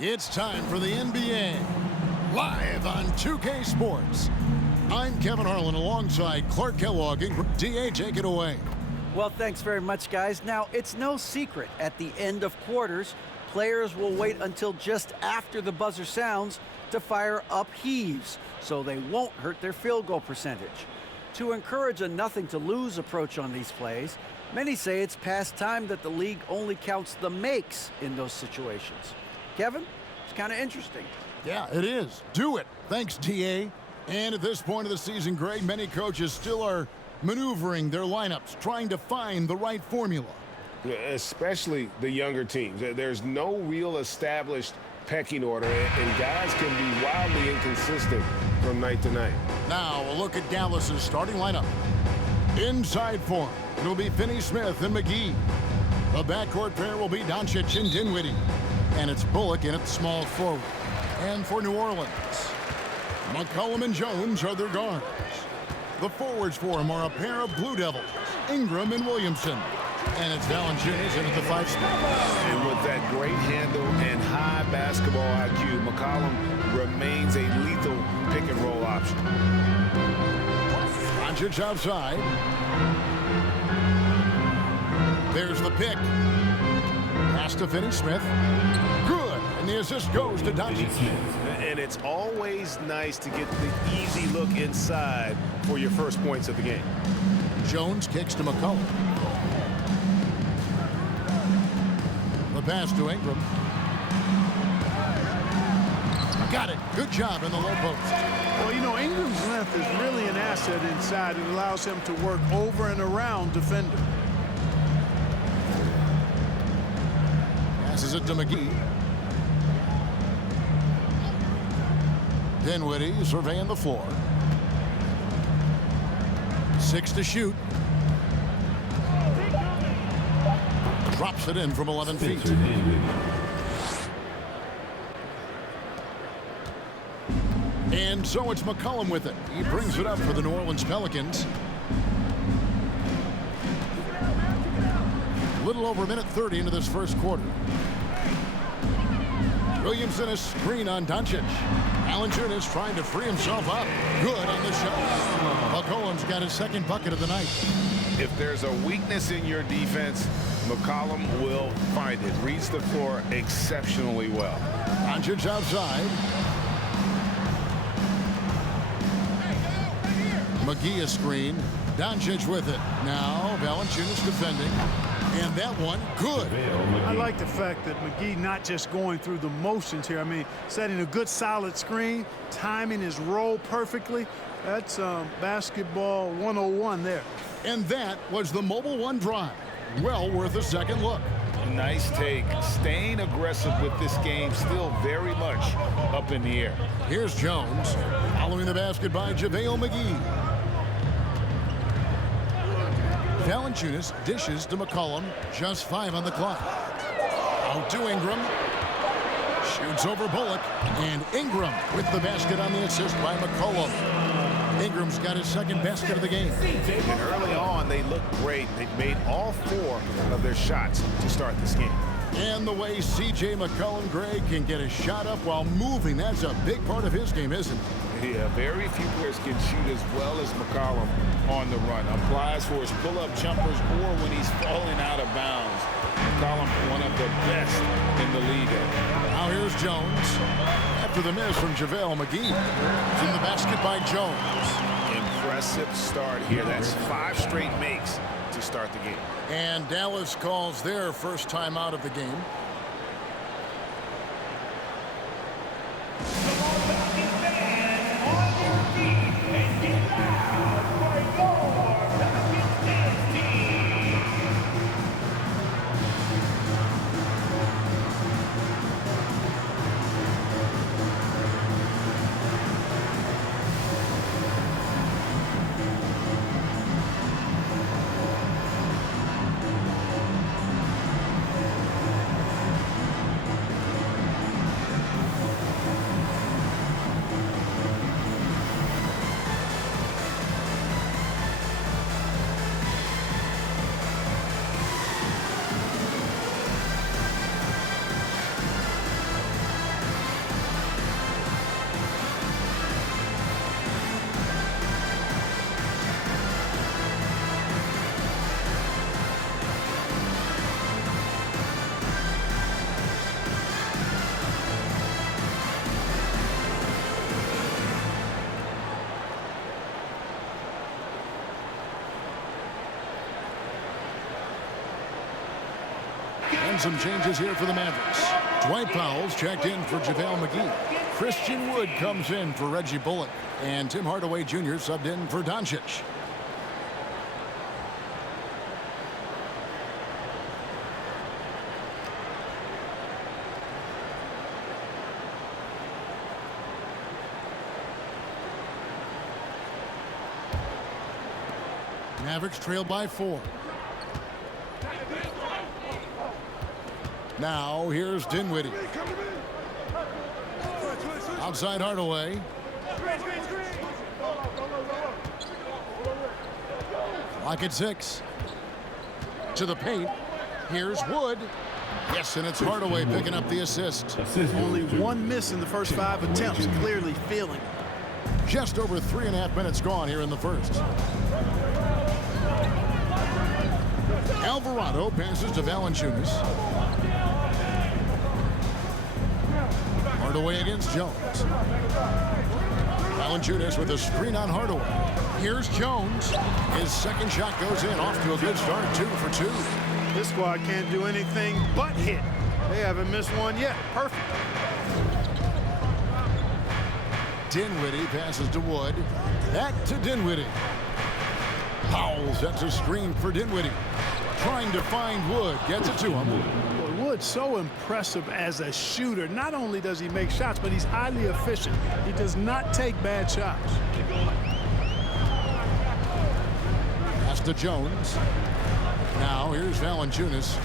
It's time for the NBA, live on 2K Sports. I'm Kevin Harlan alongside Clark Kellogg and DA. Take it away. Well, thanks very much, guys. Now, it's no secret at the end of quarters, players will wait until just after the buzzer sounds to fire up heaves, so they won't hurt their field goal percentage. To encourage a nothing-to-lose approach on these plays, many say it's past time that the league only counts the makes in those situations. Kevin, it's kind of interesting. Yeah, it is. Do it. Thanks, TA. And at this point of the season, Greg, many coaches still are maneuvering their lineups, trying to find the right formula. Especially the younger teams. There's no real established pecking order, and guys can be wildly inconsistent from night to night. Now, a look at Dallas's starting lineup. Inside form, it'll be Finney-Smith and McGee. The backcourt pair will be Doncic and Dinwiddie. And it's Bullock in at small forward. And for New Orleans, McCollum and Jones are their guards. The forwards for him are a pair of Blue Devils, Ingram and Williamson. And it's Valanciunas in at the 5 spot. And with that great handle and high basketball IQ, McCollum remains a lethal pick-and-roll option. Doncic outside. There's the pick. Pass to Finney-Smith. Good. And the assist goes to Doncic. And it's always nice to get the easy look inside for your first points of the game. Jones kicks to McCollum. The pass to Ingram. Got it. Good job in the low post. Well, you know, Ingram's length is really an asset inside. It allows him to work over and around defender. Passes it to McGee. Dinwiddie surveying the floor. 6 to shoot. Drops it in from 11 feet. And so it's McCollum with it. He brings it up for the New Orleans Pelicans. A little over a minute 30 into this first quarter. Williamson a screen on Doncic. Valanciunas trying to free himself up. Good on the shot. McCollum's got his second bucket of the night. If there's a weakness in your defense, McCollum will find it. Reads the floor exceptionally well. Doncic outside. McGee a screen. Doncic with it. Now Valanciunas defending. And that one, good. I like the fact that McGee not just going through the motions here. I mean, setting a good solid screen, timing his roll perfectly. That's basketball 101 there. And that was the Mobile One drive. Well worth a second look. Nice take. Staying aggressive with this game, still very much up in the air. Here's Jones. Following the basket by JaVale McGee. Valanciunas dishes to McCollum. Just 5 on the clock. Out to Ingram. Shoots over Bullock. And Ingram with the basket on the assist by McCollum. Ingram's got his second basket of the game. And early on, they looked great. They've made all 4 of their shots to start this game. And the way C.J. McCollum, Greg, can get a shot up while moving, that's a big part of his game, isn't it? Yeah, very few players can shoot as well as McCollum on the run. Applies for his pull-up jumpers or when he's falling out of bounds. McCollum, one of the best in the league. Now here's Jones. After the miss from JaVale McGee. In the basket by Jones. Impressive start here. That's 5 straight makes to start the game. And Dallas calls their first time out of the game. And some changes here for the Mavericks. Dwight Powell's checked in for JaVale McGee. Christian Wood comes in for Reggie Bullock. And Tim Hardaway Jr. subbed in for Doncic. Mavericks trail by 4. Now here's Dinwiddie. Outside Hardaway. Lock at 6. To the paint. Here's Wood. Yes, and it's Hardaway picking up the assist. Only one miss in the first 5 attempts. Clearly feeling it. Just over 3.5 minutes gone here in the first. Alvarado passes to Valanciunas. Hardaway against Jones. Valanciunas with a screen on Hardaway. Here's Jones. His second shot goes in, off to a good start, 2 for 2. This squad can't do anything but hit. They haven't missed one yet. Perfect. Dinwiddie passes to Wood. Back to Dinwiddie. Powell sets a screen for Dinwiddie. Trying to find Wood. Gets it to him. Well, Wood's so impressive as a shooter. Not only does he make shots, but he's highly efficient. He does not take bad shots. Pass to Jones. Now here's Valanciunas.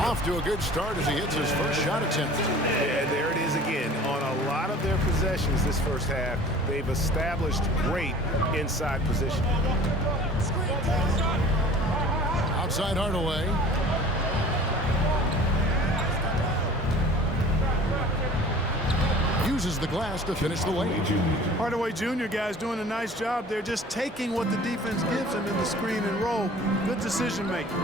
Off to a good start as he hits his first shot attempt. Yeah, there it is again. On a lot of their possessions this first half, they've established great inside position. Outside Hardaway. Uses the glass to finish the lane. Hardaway Jr. guys doing a nice job. They're just taking what the defense gives them in the screen and roll. Good decision making.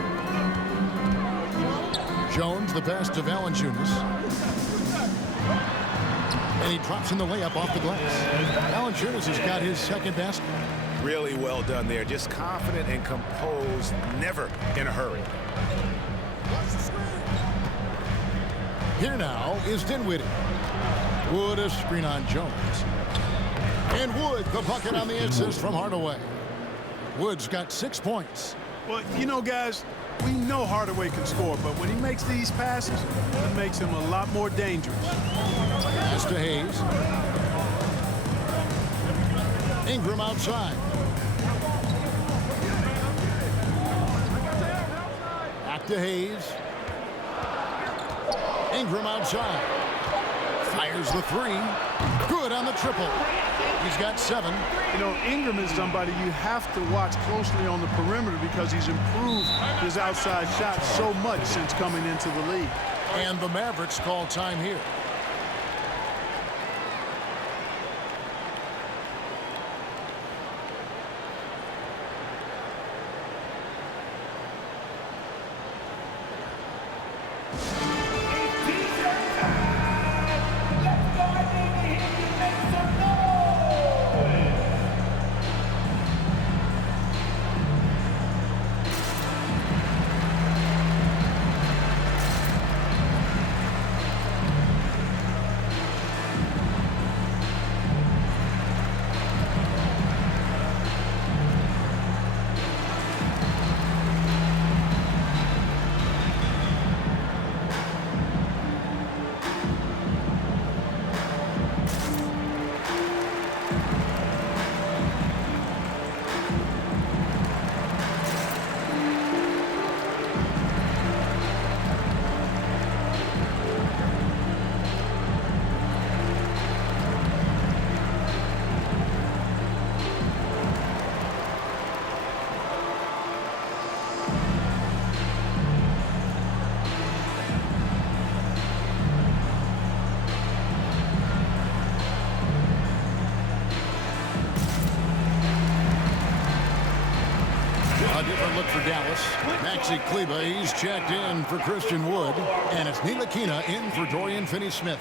Jones, the pass to Valanciunas. And he drops in the layup off the glass. Valanciunas has got his second basket. Really well done there. Just confident and composed, never in a hurry. Here now is Dinwiddie. Wood a screen on Jones. And Wood the bucket on the assist from Hardaway. Wood's got 6 points. Well, you know, guys, we know Hardaway can score, but when he makes these passes, it makes him a lot more dangerous. Pass to Hayes. Ingram outside. Back to Hayes. Ingram outside. Fires the 3. Good on the triple. He's got 7. You know, Ingram is somebody you have to watch closely on the perimeter because he's improved his outside shot so much since coming into the league. And the Mavericks call time here. A different look for Dallas. Maxi Kleber, he's checked in for Christian Wood. And it's Ntilikina in for Dorian Finney-Smith.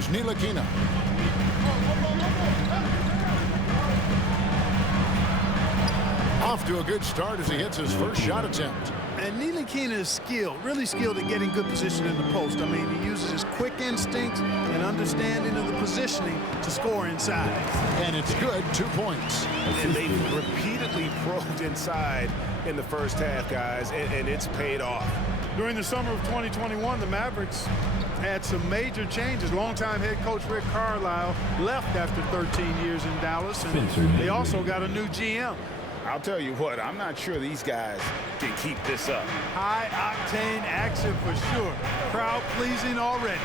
goes Ntilikina. Off to a good start as he hits his first shot attempt. And Ntilikina is skilled, really skilled at getting good position in the post. I mean, he uses his quick instincts and understanding of the positioning to score inside. And it's good, 2 points. And they've repeatedly probed inside in the first half, guys, and it's paid off. During the summer of 2021, the Mavericks had some major changes. Longtime head coach Rick Carlisle left after 13 years in Dallas, and they also got a new GM. I'll tell you what, I'm not sure these guys can keep this up. High-octane action for sure. Crowd-pleasing already.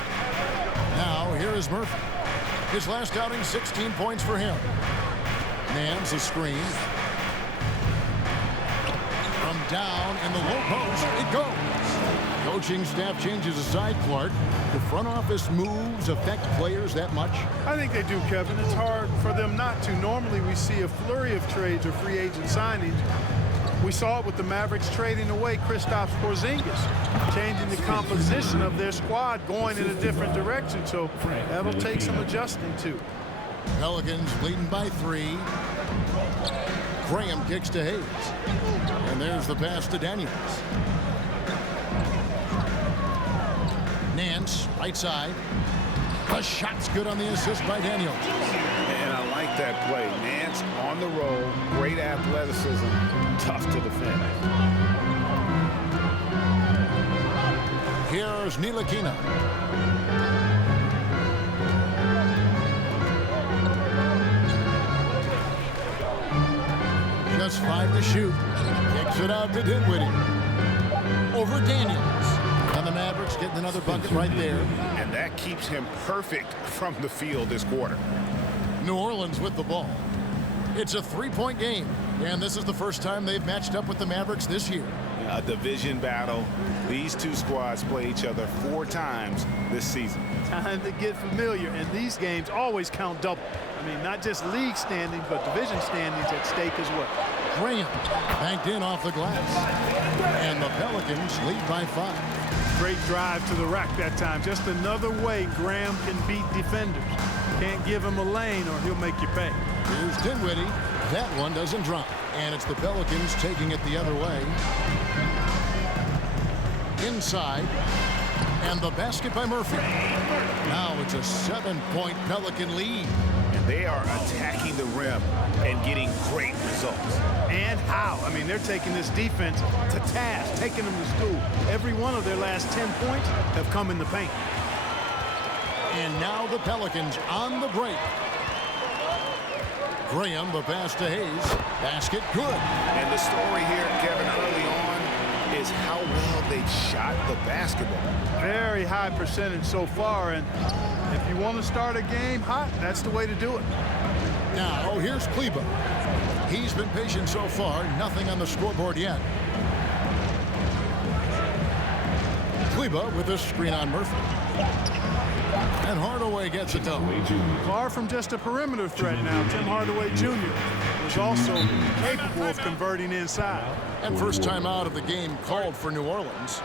Now, here is Murphy. His last outing, 16 points for him. Nance a screen. From down in the low post, it goes. Coaching staff changes aside, Clark. The front office moves affect players that much? I think they do, Kevin. It's hard for them not to. Normally, we see a flurry of trades or free agent signings. We saw it with the Mavericks trading away Kristaps Porzingis, changing the composition of their squad, going in a different direction. So that'll take some adjusting, too. Pelicans leading by 3. Graham kicks to Hayes. And there's the pass to Daniels. Nance, right side. The shot's good on the assist by Daniels. And I like that play. Nance on the roll, great athleticism, tough to defend. Here's Ntilikina. Just 5 to shoot. Kicks it out to Dinwiddie. Over Daniels. And the Mavericks getting another bucket right there. And that keeps him perfect from the field this quarter. New Orleans with the ball. It's a 3-point game. And this is the first time they've matched up with the Mavericks this year. A division battle. These two squads play each other 4 times this season. Time to get familiar, and these games always count double. I mean, not just league standings, but division standings at stake as well. Graham banked in off the glass. And the Pelicans lead by 5. Great drive to the rack that time. Just another way Graham can beat defenders. Can't give him a lane or he'll make you pay. Here's Dinwiddie. That one doesn't drop. And it's the Pelicans taking it the other way. Inside. And the basket by Murphy. Now it's a 7-point Pelican lead. And they are attacking the rim and getting great results. And how? I mean, they're taking this defense to task, taking them to school. Every one of their last 10 points have come in the paint. And now the Pelicans on the break. Graham, the pass to Hayes. Basket good. And the story here, Kevin, early on is how well they've shot the basketball. Very high percentage so far, and if you want to start a game hot, that's the way to do it. Now, here's Kleber. He's been patient so far, nothing on the scoreboard yet. Kleber with a screen on Murphy. And Hardaway gets it done. Far from just a perimeter threat now. Tim Hardaway Jr. was also capable of converting inside. And first time out of the game called for New Orleans.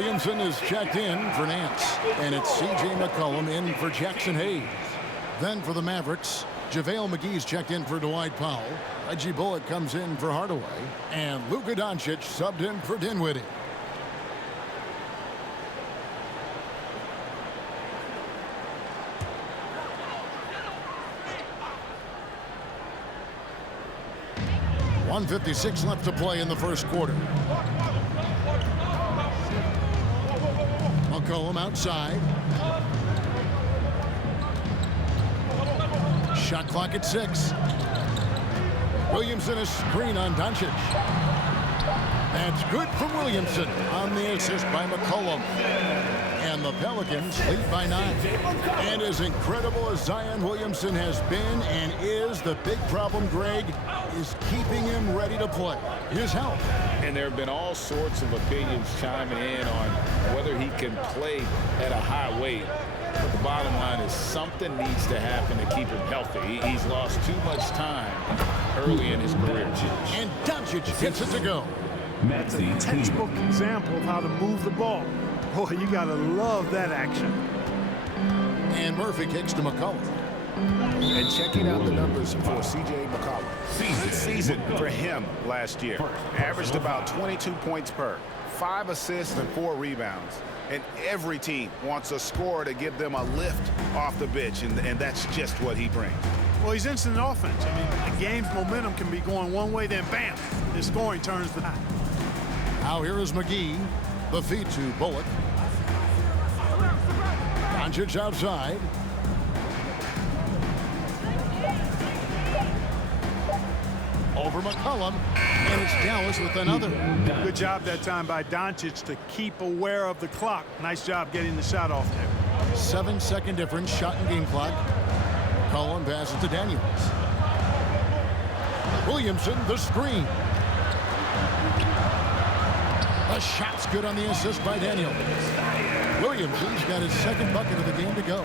Williamson is checked in for Nance, and it's C.J. McCollum in for Jackson Hayes. Then for the Mavericks, JaVale McGee's checked in for Dwight Powell. Reggie Bullock comes in for Hardaway, and Luka Doncic subbed in for Dinwiddie. .156 left to play in the first quarter. McCollum outside. Shot clock at 6. Williamson a screen on Doncic. That's good from Williamson on the assist by McCollum. And the Pelicans lead by 9. And as incredible as Zion Williamson has been and is, the big problem, Greg, is keeping him ready to play. His health. And there have been all sorts of opinions chiming in on whether he can play at a high weight. But the bottom line is something needs to happen to keep him healthy. He's lost too much time early in his career. And Doncic gets it to go. That's a textbook example of how to move the ball. Boy, you got to love that action. And Murphy kicks to McCollum. And checking out the numbers for C.J. McCollum. Good season for him last year. Averaged about 22 points per, 5 assists and 4 rebounds. And every team wants a scorer to give them a lift off the bench, and that's just what he brings. Well, he's instant offense. I mean, the game's momentum can be going one way, then bam, his scoring turns the tide. Now here is McGee. The feed to Bullock. Doncic outside. Over McCollum, and it's Dallas with another. Good job that time by Doncic to keep aware of the clock. Nice job getting the shot off there. 7-second difference, shot and game clock. McCollum passes to Daniels. Williamson, the screen. The shot's good on the assist by Daniels. Williamson's got his second bucket of the game to go.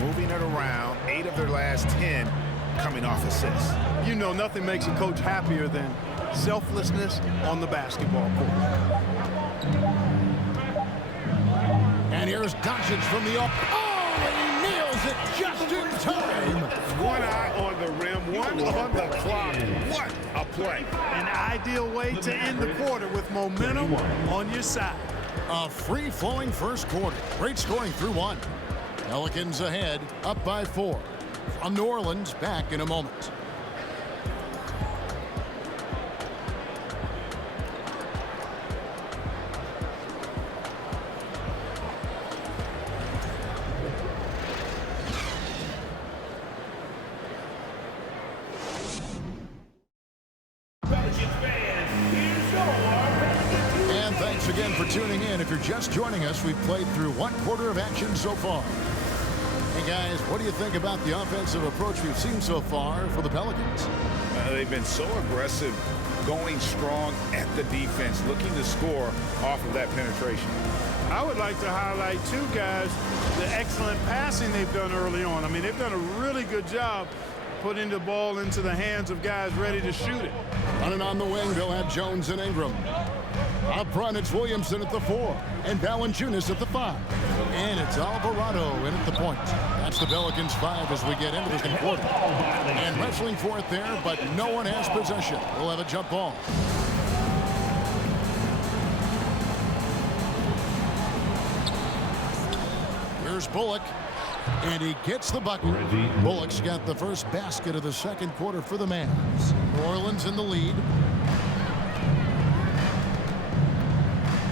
Moving it around, 8 of their last 10 coming off assists. You know, nothing makes a coach happier than selflessness on the basketball court. And here's Doncic from the off. Oh, he nails it just in time. One eye on the rim, one on the clock. What a play. An ideal way to end the quarter with momentum on your side. A free-flowing first quarter. Great scoring through 1. Pelicans ahead, up by 4. From New Orleans, back in a moment. And thanks again for tuning in. If you're just joining us, we've played through 1 quarter of action so far. Hey guys, what do you think about the offensive approach we've seen so far for the Pelicans? They've been so aggressive, going strong at the defense, looking to score off of that penetration. I would like to highlight, too, guys, the excellent passing they've done early on. I mean, they've done a really good job putting the ball into the hands of guys ready to shoot it. Running on the wing, they'll have Jones and Ingram. Up front, it's Williamson at the 4 and Valanciunas at the 5. And it's Alvarado in at the point. That's the Pelicans 5 as we get into the second quarter. And wrestling for it there, but no one has possession. We'll have a jump ball. Here's Bullock, and he gets the bucket. Bullock's got the first basket of the second quarter for the Mavs. New Orleans in the lead.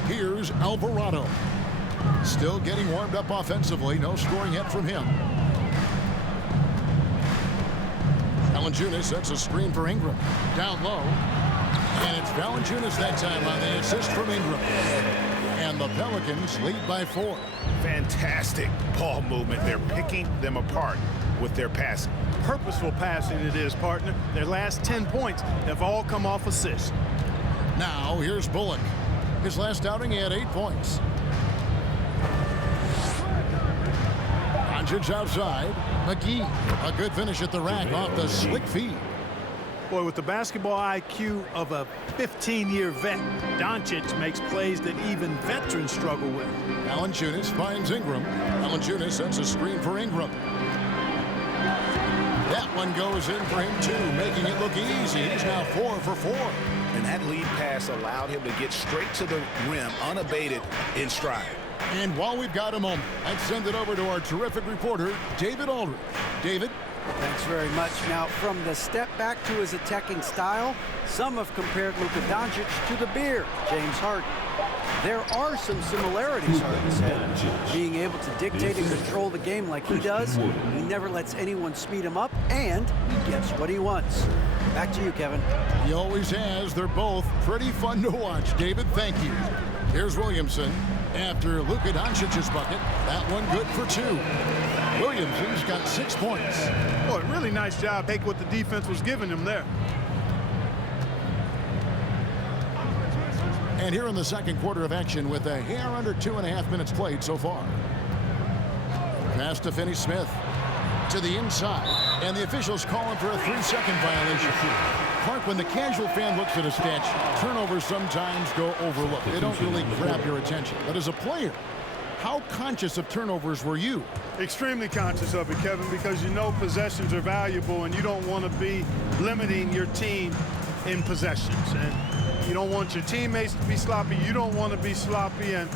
Here's Alvarado. Still getting warmed up offensively. No scoring yet from him. Valanciunas sets a screen for Ingram. Down low. And it's Valanciunas that time on the assist from Ingram. And the Pelicans lead by 4. Fantastic ball movement. They're picking them apart with their passing. Purposeful passing it is, partner. Their last 10 points have all come off assists. Now here's Bullock. His last outing, he had 8 points. Doncic outside. McGee, a good finish at the rack off the slick feed. Boy, with the basketball IQ of a 15-year vet, Doncic makes plays that even veterans struggle with. Valanciunas finds Ingram. Valanciunas sets a screen for Ingram. That one goes in for him, too, making it look easy. He's now 4 for 4. And that lead pass allowed him to get straight to the rim, unabated in stride. And while we've got a moment, let's send it over to our terrific reporter, David Aldridge. David? Thanks very much. Now, from the step back to his attacking style, some have compared Luka Doncic to the Bear, James Harden. There are some similarities, Harden said. Being able to dictate and control the game like he does, he never lets anyone speed him up, and he gets what he wants. Back to you, Kevin. He always has. They're both pretty fun to watch. David, thank you. Here's Williamson. After Luka Doncic's bucket, that one good for 2. Williamson's got 6 points. Boy, really nice job. Take what the defense was giving him there. And here in the second quarter of action with a hair under 2.5 minutes played so far. Pass to Finney-Smith to the inside. And the officials calling for a 3-second violation. Clark, when the casual fan looks at a statue, turnovers sometimes go overlooked. They don't really grab your attention. But as a player, how conscious of turnovers were you? Extremely conscious of it, Kevin, because you know possessions are valuable and you don't want to be limiting your team in possessions. And you don't want your teammates to be sloppy. You don't want to be sloppy. And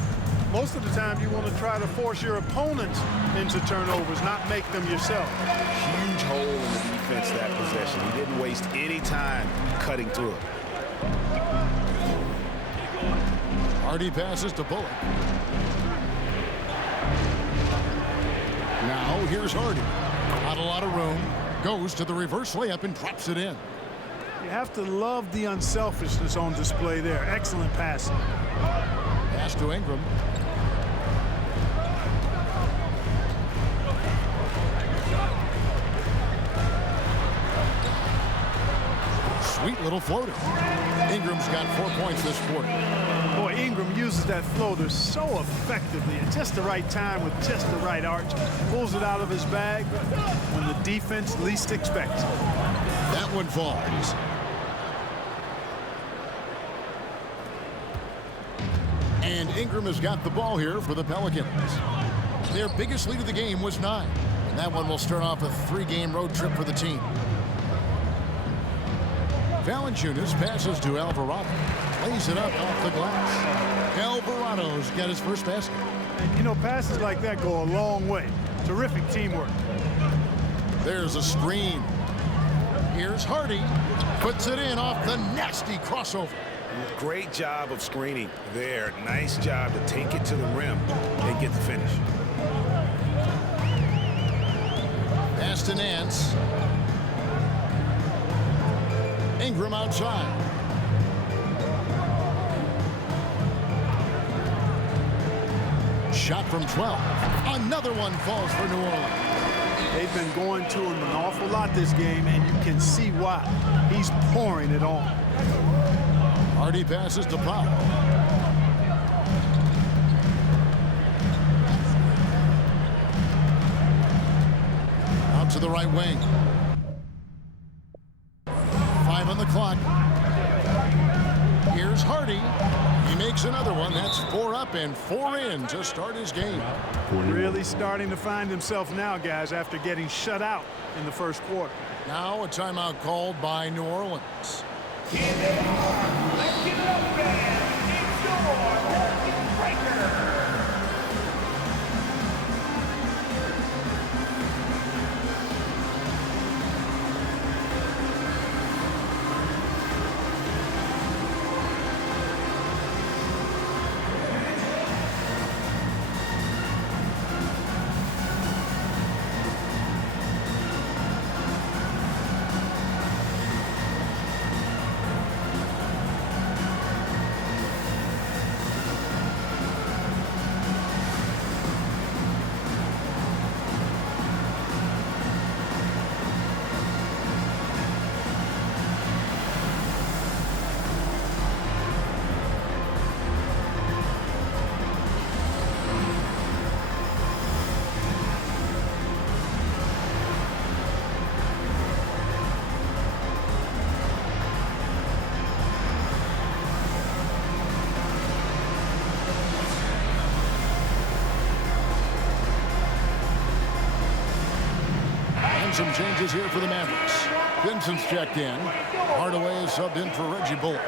most of the time you want to try to force your opponents into turnovers, not make them yourself. Huge hole in the defense that possession. He didn't waste any time cutting through it. Hardy passes to Bullock. Now here's Hardy. Not a lot of room. Goes to the reverse layup and drops it in. You have to love the unselfishness on display there. Excellent passing. Pass to Ingram. Sweet little floater. Ingram's got 4 points this quarter. Boy, Ingram uses that floater so effectively at just the right time with just the right arch. Pulls it out of his bag when the defense least expects it. That one falls. And Ingram has got the ball here for the Pelicans. Their biggest lead of the game was 9. And that one will start off a 3-game road trip for the team. Valanciunas passes to Alvarado. Lays it up off the glass. Alvarado's got his first basket. And you know, passes like that go a long way. Terrific teamwork. There's a screen. Here's Hardy. Puts it in off the nasty crossover. Great job of screening there. Nice job to take it to the rim and get the finish. Pass to Nance. Ingram outside. Shot from 12. Another one falls for New Orleans. They've been going to him an awful lot this game, and you can see why. He's pouring it on. Hardy passes to Powell. Out to the right wing. 5 on the clock. Here's Hardy. He makes another one. That's 4 up and 4 in to start his game. Really starting to find himself now, guys, after getting shut out in the first quarter. Now a timeout called by New Orleans. Here they are. Let's give it up, fans. It's your Circuit Breaker. some changes here for the Mavericks. Vincent's checked in. Hardaway is subbed in for Reggie Bullock.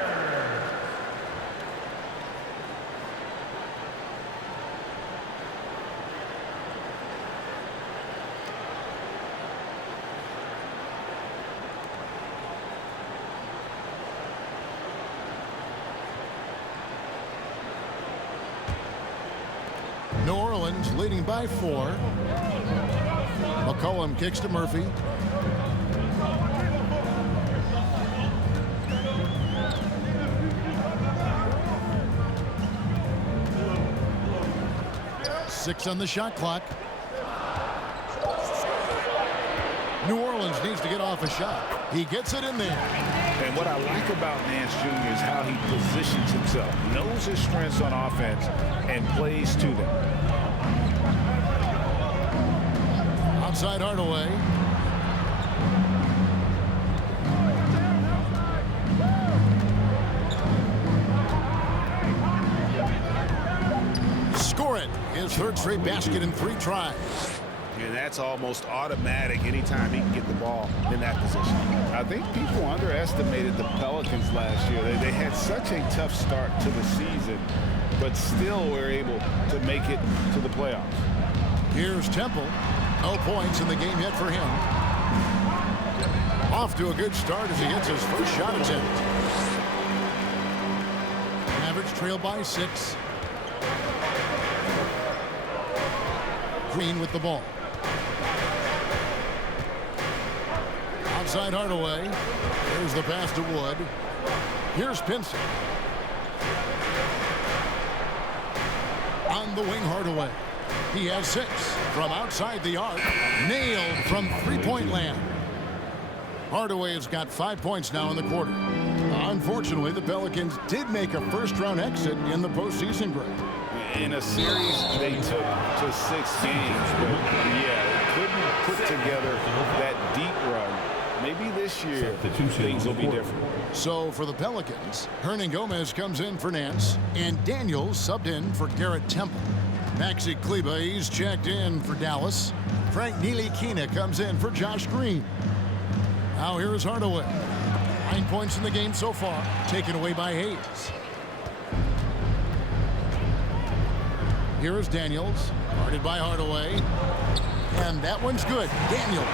New Orleans leading by 4. McCollum kicks to Murphy. Six on the shot clock. New Orleans needs to get off a shot. He gets it in there. And what I like about Nance Jr. is how he positions himself, knows his strengths on offense, and plays to them. Outside Hardaway. Score it. His third straight basket in 3 tries. And that's almost automatic anytime he can get the ball in that position. I think people underestimated the Pelicans last year. They had such a tough start to the season, but still were able to make it to the playoffs. Here's Temple. No points in the game yet for him. Off to a good start as he hits his first shot attempt. Mavericks trail by 6. Green with the ball. Outside Hardaway. Here's the pass to Wood. Here's Pinson. On the wing, Hardaway. He has 6 from outside the arc. Nailed from three-point land. Hardaway has got 5 points now in the quarter. Unfortunately, the Pelicans did make a first-round exit in the postseason break. In a series they took to 6 games, but yeah, couldn't put together that deep run. Maybe this year things will be different. So for the Pelicans, Hernan Gomez comes in for Nance, and Daniels subbed in for Garrett Temple. Maxi Kleber, he's checked in for Dallas. Frank Ntilikina comes in for Josh Green. Now here's Hardaway. 9 points in the game so far, taken away by Hayes. Here is Daniels, guarded by Hardaway. And that one's good. Daniels.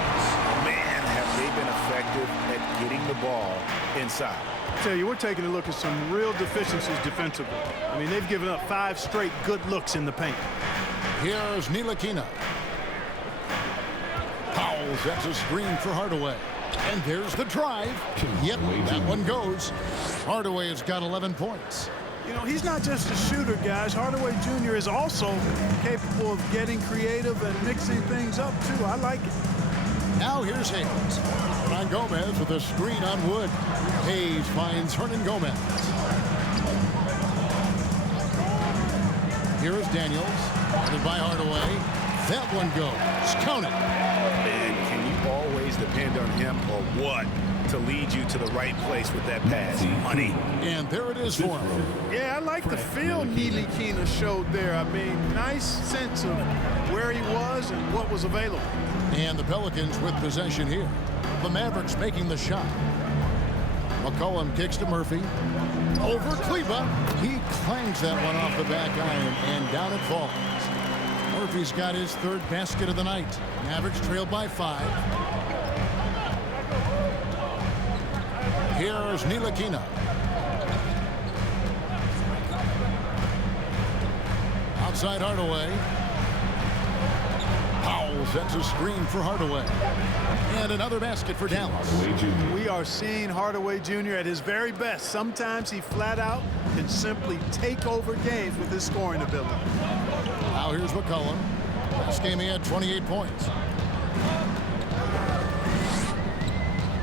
Man, have they been effective at getting the ball inside. I tell you, we're taking a look at some real deficiencies defensively. I mean, they've given up 5 straight good looks in the paint. Here's Ntilikina. Powell sets a screen for Hardaway. And there's the drive. Yep, that one goes. Hardaway has got 11 points. You know, he's not just a shooter, guys. Hardaway Jr. is also capable of getting creative and mixing things up, too. I like it. Now here's Hayes. Hernan Gomez with a screen on Wood. Hayes finds Hernan Gomez. Here is Daniels. Guarded by Hardaway. That one goes. Count it. And can you always depend on him or what to lead you to the right place with that pass? Money. And there it is for him. Yeah, I like the feel Ntilikina showed there. I mean, nice sense of where he was and what was available. And the Pelicans with possession here. The Mavericks making the shot. McCollum kicks to Murphy. Over Kleber. He clangs that one off the back iron, and down it falls. Murphy's got his 3rd basket of the night. Mavericks trail by 5. Here's Ntilikina. Outside Hardaway. Powell sets a screen for Hardaway. And another basket for Dallas. We are seeing Hardaway Jr. at his very best. Sometimes he flat out can simply take over games with his scoring ability. Now here's McCollum. Last game he had 28 points.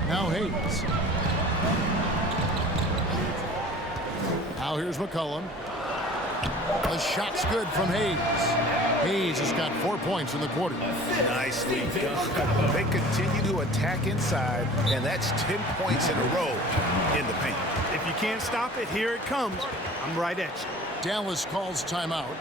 Now Hayes. Now here's McCollum. The shot's good from Hayes. Hayes has got 4 points in the quarter. Nicely done. They continue to attack inside, and that's 10 points in a row in the paint. If you can't stop it, here it comes. I'm right at you. Dallas calls timeout.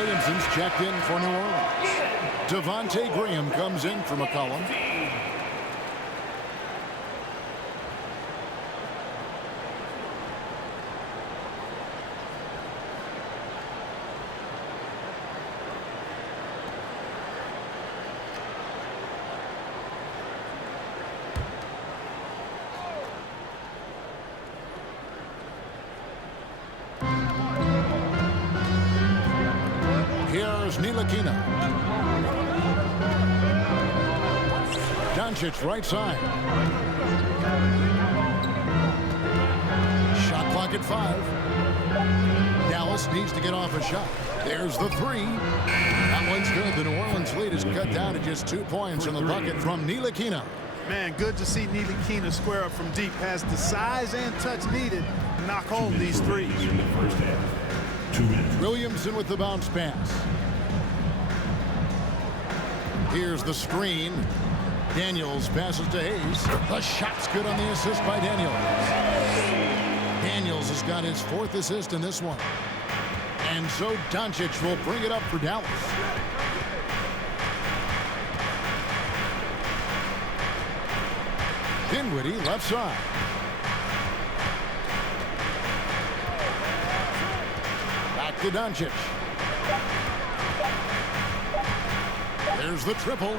Williamson's checked in for New Orleans. Devontae Graham comes in for McCollum. Here's Ntilikina. Doncic right side. Shot clock at 5. Dallas needs to get off a shot. There's the 3. That one's good. The New Orleans lead is cut down to just 2 points in the bucket from Ntilikina. Man, good to see Ntilikina square up from deep. Has the size and touch needed to knock home these threes. Williamson with the bounce pass. Here's the screen. Daniels passes to Hayes. The shot's good on the assist by Daniels. Daniels has got his 4th assist in this one. And so Doncic will bring it up for Dallas. Dinwiddie left side. Back to Doncic. There's the triple.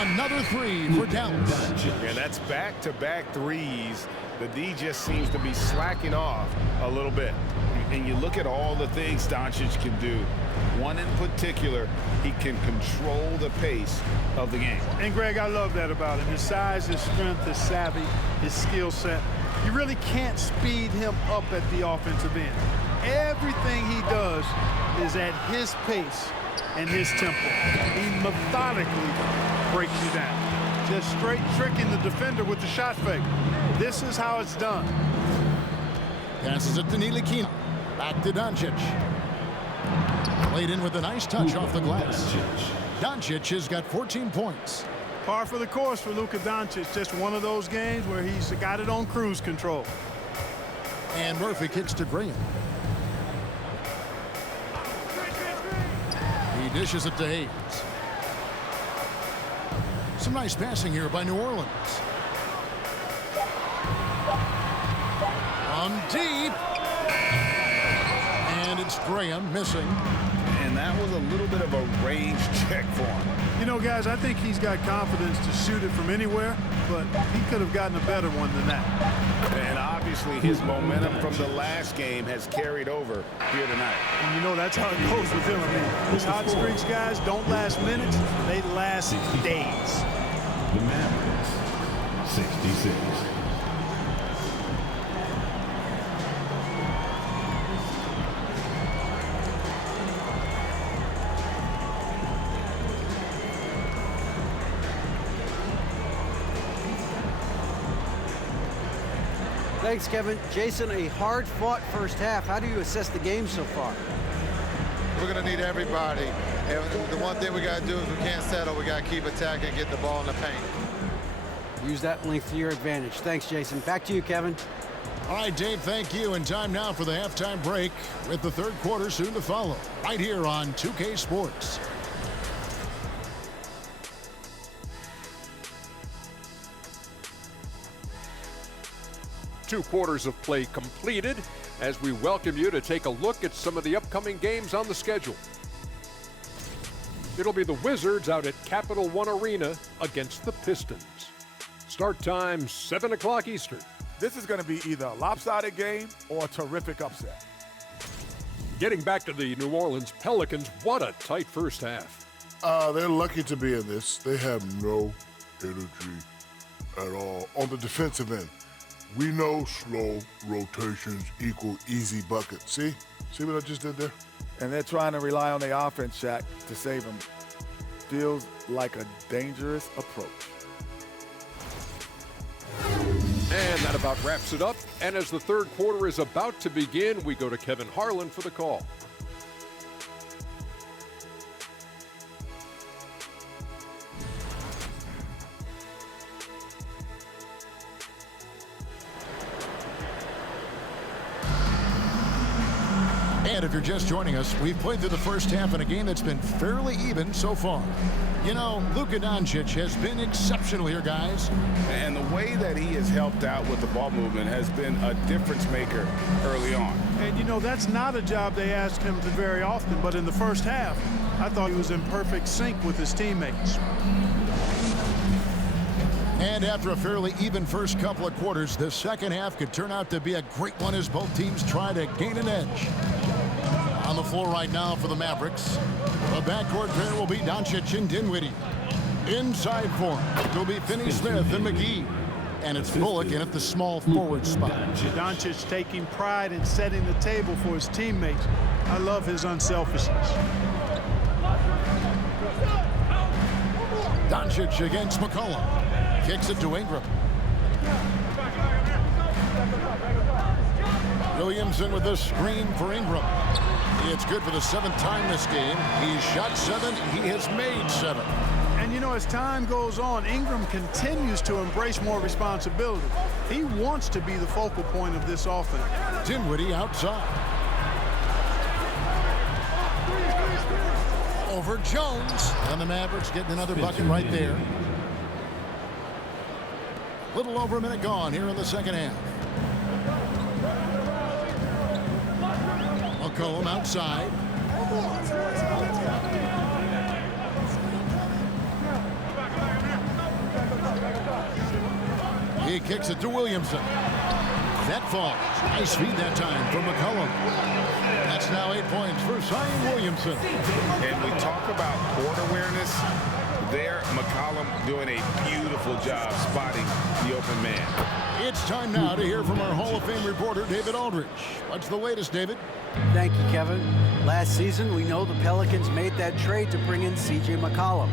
Another 3 for Dallas. Yeah, that's back-to-back threes. The D just seems to be slacking off a little bit. And you look at all the things Doncic can do. One in particular, he can control the pace of the game. And Greg, I love that about him. His size, his strength, his savvy, his skill set. You really can't speed him up at the offensive end. Everything he does is at his pace and his tempo. He methodically breaks you down. Just straight tricking the defender with the shot fake. This is how it's done. Passes it to Ntilikina. Back to Doncic. Played in with a nice touch off the glass. Doncic has got 14 points. Par for the course for Luka Doncic. Just one of those games where he's got it on cruise control. And Murphy kicks to Graham. He dishes it to Hayes. Some nice passing here by New Orleans. From deep. And it's Graham missing. And that was a little bit of a range check for him. You know, guys, I think he's got confidence to shoot it from anywhere, but he could have gotten a better one than that. And obviously his momentum from the last game has carried over here tonight. And you know that's how it goes with him. I mean, his hot streaks, guys, don't last minutes. They last days. The Mavericks, 66. Thanks, Kevin. Jason, a hard-fought first half. How do you assess the game so far? We're going to need everybody. And the one thing we got to do is we can't settle. We got to keep attacking and get the ball in the paint. Use that length to your advantage. Thanks, Jason. Back to you, Kevin. All right, Dave, thank you. And time now for the halftime break with the third quarter soon to follow. Right here on 2K Sports. Two quarters of play completed as we welcome you to take a look at some of the upcoming games on the schedule. It'll be the Wizards out at Capital One Arena against the Pistons. Start time 7 o'clock Eastern. This is going to be either a lopsided game or a terrific upset. Getting back to the New Orleans Pelicans, what a tight first half. They're lucky to be in this. They have no energy at all. On the defensive end, we know slow rotations equal easy buckets. See? See what I just did there? And they're trying to rely on the offense, Shaq, to save them. Feels like a dangerous approach. And that about wraps it up. And as the third quarter is about to begin, we go to Kevin Harlan for the call. And if you're just joining us, we've played through the first half in a game that's been fairly even so far. You know, Luka Doncic has been exceptional here, guys. And the way that he has helped out with the ball movement has been a difference maker early on. And, you know, that's not a job they ask him to very often, but in the first half, I thought he was in perfect sync with his teammates. And after a fairly even first couple of quarters, the second half could turn out to be a great one as both teams try to gain an edge. On the floor right now for the Mavericks, the backcourt pair will be Doncic and Dinwiddie. Inside for him will be Finney-Smith and McGee. And it's Bullock in at the small forward spot. Doncic taking pride in setting the table for his teammates. I love his unselfishness. Doncic against McCollum. Kicks it to Ingram. Williamson with a screen for Ingram. It's good for the 7th time this game. He's shot 7. He has made 7. And, you know, as time goes on, Ingram continues to embrace more responsibility. He wants to be the focal point of this offense. Dinwiddie outside. Over Jones. And the Mavericks getting another bucket right there. Little over a minute gone here in the second half. McCollum outside. He kicks it to Williamson. That falls. Nice feed that time from McCollum. That's now 8 points for Zion Williamson. And we talk about court awareness. There, McCollum doing a beautiful job spotting the open man. It's time now to hear from our Hall of Fame reporter, David Aldridge. What's the latest, David? Thank you, Kevin. Last season, we know the Pelicans made that trade to bring in C.J. McCollum.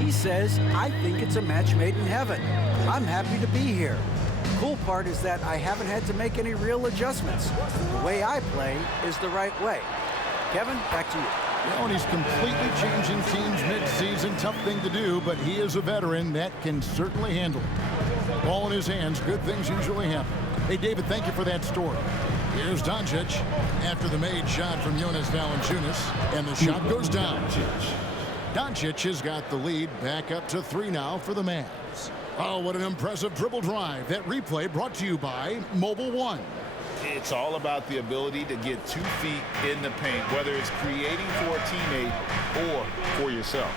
He says, I think it's a match made in heaven. I'm happy to be here. The cool part is that I haven't had to make any real adjustments. The way I play is the right way. Kevin, back to you. And he's completely changing teams mid-season. Tough thing to do, but he is a veteran that can certainly handle it. Ball in his hands, good things usually happen. Hey, David, thank you for that story. Here's Doncic after the made shot from Jonas Valanciunas, and the shot goes down. Doncic has got the lead back up to 3 now for the Mavs. Oh, what an impressive dribble drive. That replay brought to you by Mobile One. It's all about the ability to get 2 feet in the paint, whether it's creating for a teammate or for yourself.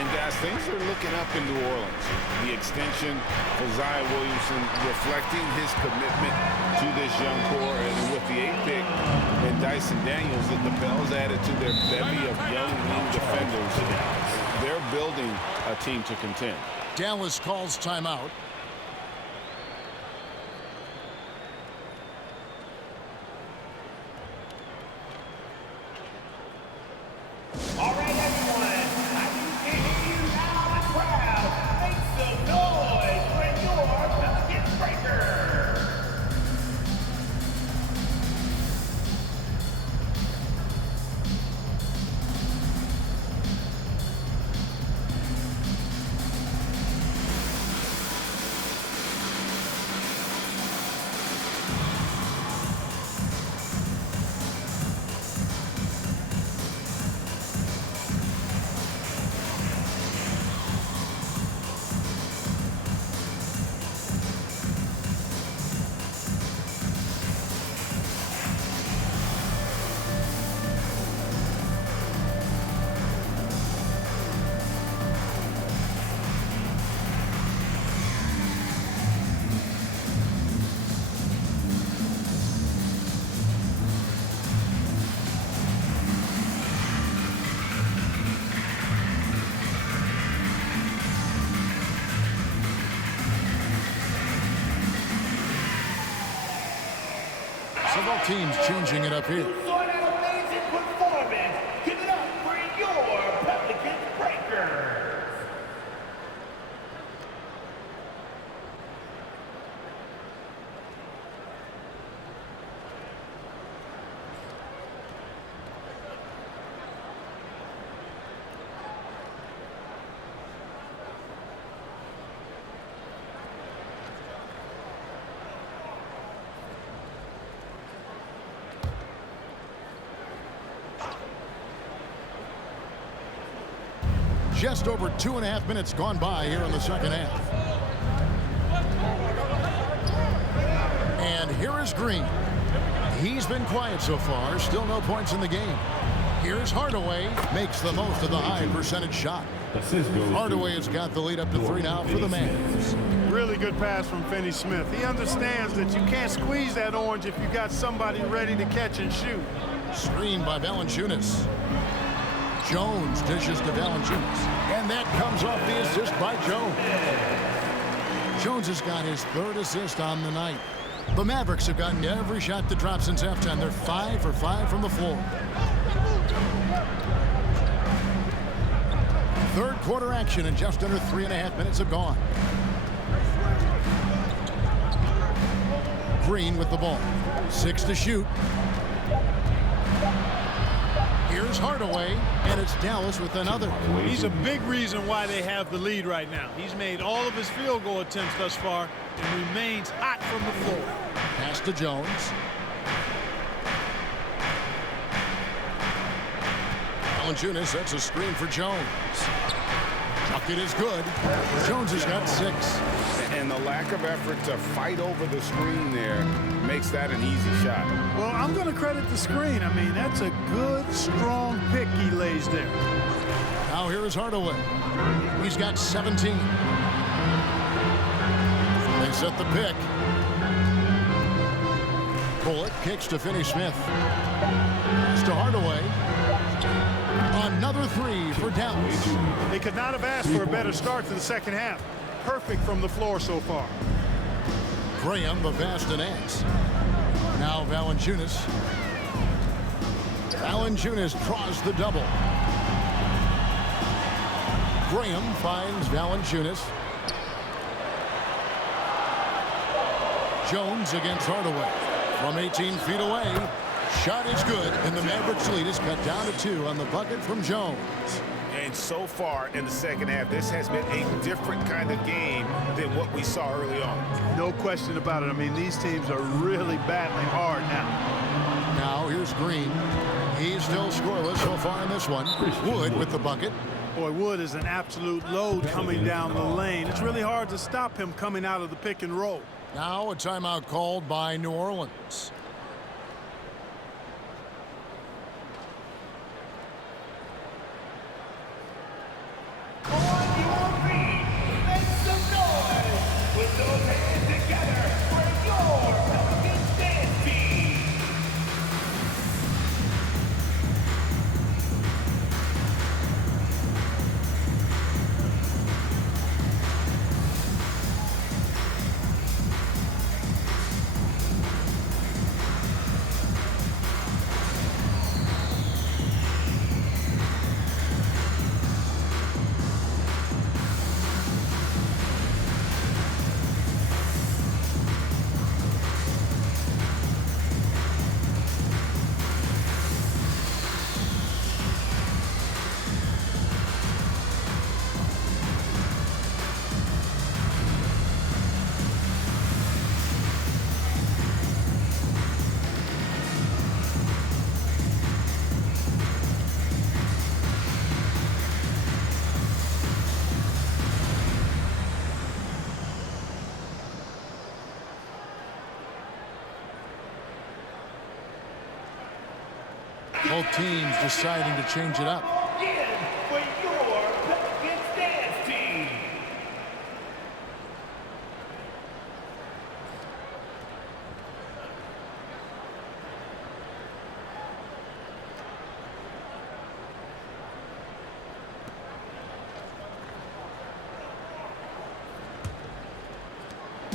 And guys, things are looking up in New Orleans. The extension for Zion Williamson reflecting his commitment to this young core, and with the 8th pick and Dyson Daniels, the Pels added to their bevy of young wing defenders. They're building a team to contend. Dallas calls timeout. All right, everyone, I can hear you loud and proud. Make some noise for your Pelicans breaker. Several teams changing it up here. You saw that amazing performance. Give it up for your Pelicans breakers. Just over 2.5 minutes gone by here in the second half. And here is Green. He's been quiet so far. Still no points in the game. Here's Hardaway. Makes the most of the high percentage shot. Hardaway has got the lead up to 3 now for the Mavs. Really good pass from Finney Smith. He understands that you can't squeeze that orange if you got somebody ready to catch and shoot. Screen by Valanciunas. Jones dishes to Valanciunas. And that comes off the assist by Jones. Jones has got his 3rd assist on the night. The Mavericks have gotten every shot that dropped since halftime. They're 5 for 5 from the floor. 3rd quarter action, and just under 3.5 minutes have gone. Green with the ball. 6 to shoot. Here's Hardaway, and it's Dallas with another. He's a big reason why they have the lead right now. He's made all of his field goal attempts thus far and remains hot from the floor. Pass to Jones. Valanciunas sets a screen for Jones. Bucket is good. Jones has got 6. And the lack of effort to fight over the screen there makes that an easy shot. Well, I'm going to credit the screen. I mean, that's a good, strong pick he lays there. Now here is Hardaway. He's got 17. They set the pick. Bullock kicks to Finney Smith. It's to Hardaway. Another 3 for Dallas. They could not have asked for a better start to the second half. Perfect from the floor so far. Graham, the fast and ass. Now Valanciunas. Valanciunas draws the double. Graham finds Valanciunas. Jones against Hardaway. From 18 feet away. Shot is good, and the Mavericks lead is cut down to 2 on the bucket from Jones. And so far in the second half, this has been a different kind of game than what we saw early on. No question about it. I mean, these teams are really battling hard now. Now here's Green. He's still scoreless so far in this one. Wood with the bucket. Boy, Wood is an absolute load coming down the lane. It's really hard to stop him coming out of the pick and roll. Now a timeout called by New Orleans. Both teams deciding to change it up. For your Pelicans dance team.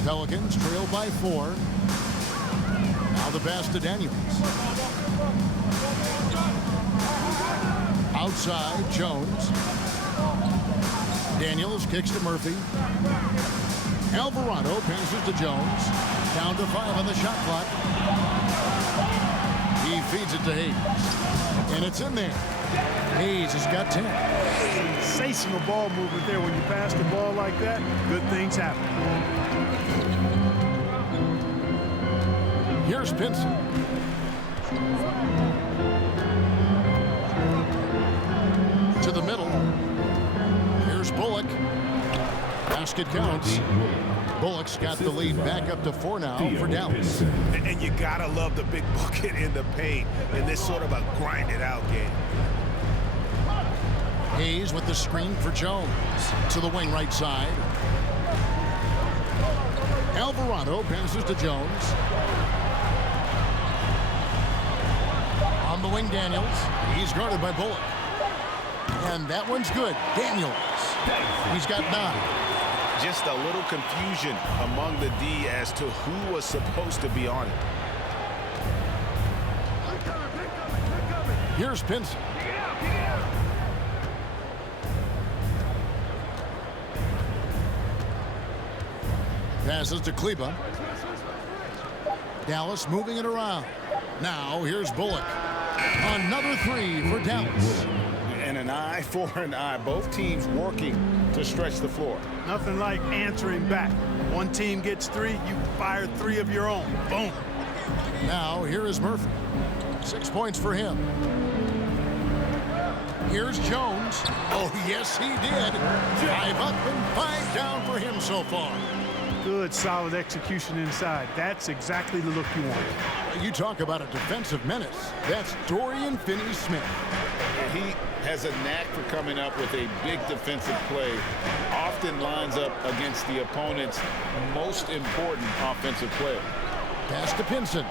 Pelicans trail by 4. Now the pass to Daniels. Outside, Jones. Daniels kicks to Murphy. Alvarado passes to Jones. Down to 5 on the shot clock. He feeds it to Hayes. And it's in there. Hayes has got 10. Sensational ball movement there. When you pass the ball like that, good things happen. Here's Pinson. To the middle. Bullock. Basket counts. Bullock's got the lead back up to 4 now for Dallas. And you gotta love the big bucket in the paint in this sort of a grinded-out game. Hayes with the screen for Jones. To the wing right side. Alvarado passes to Jones. On the wing, Daniels. He's guarded by Bullock. And that one's good. Daniels. He's got 9. Just a little confusion among the D as to who was supposed to be on it. Here's Pinson. Passes to Kleba. Dallas moving it around. Now here's Bullock. Another 3 for Dallas. And an eye for an eye. Both teams working to stretch the floor. Nothing like answering back. One team gets 3, you fire 3 of your own. Boom. Now here is Murphy. 6 points for him. Here's Jones. Oh, yes, he did. 5 up and 5 down for him so far. Good, solid execution inside. That's exactly the look you want. You talk about a defensive menace. That's Dorian Finney-Smith. He has a knack for coming up with a big defensive play. Often lines up against the opponent's most important offensive play. Pass to Pinson.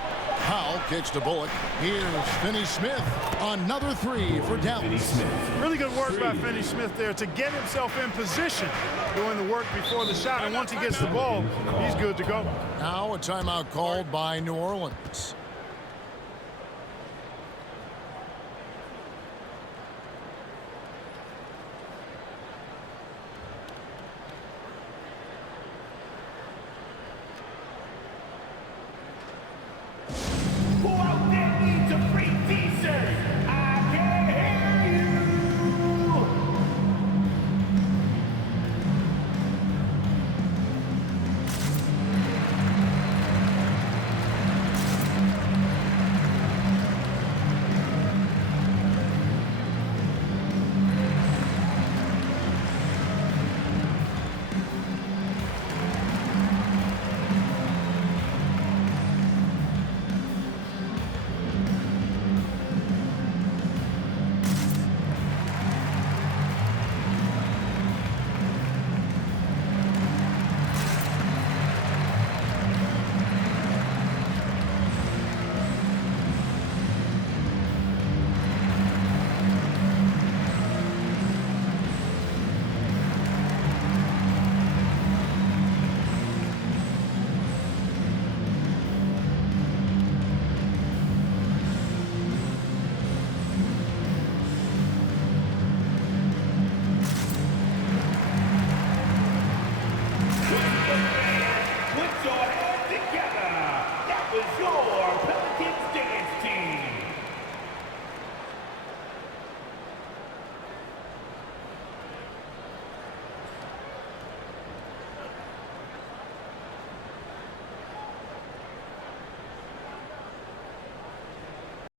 Powell kicks to Bullock. Here's Finney-Smith. Another 3 for Dallas. Really good work by Finney-Smith there to get himself in position, doing the work before the shot. And once he gets the ball, he's good to go. Now a timeout called by New Orleans.